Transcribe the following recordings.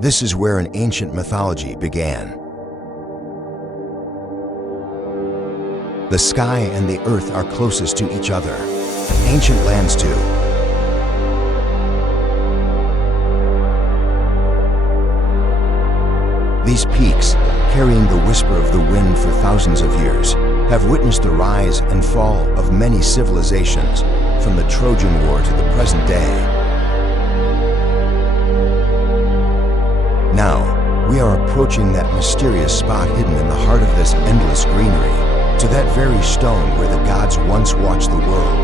This is where an ancient mythology began. The sky and the earth are closest to each other. Ancient lands too. These peaks, carrying the whisper of the wind for thousands of years, have witnessed the rise and fall of many civilizations, from the Trojan War to the present day. Now, we are approaching that mysterious spot hidden in the heart of this endless greenery, to that very stone where the gods once watched the world.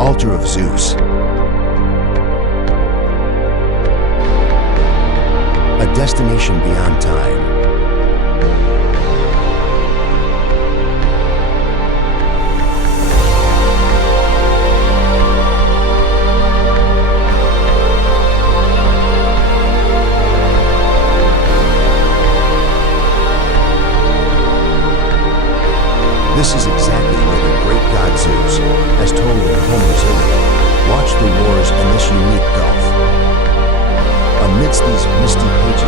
Altar of Zeus. A destination beyond time. This is exactly where the great god Zeus, as told in Homer's Iliad, watched the wars in this unique gulf. Amidst these misty pages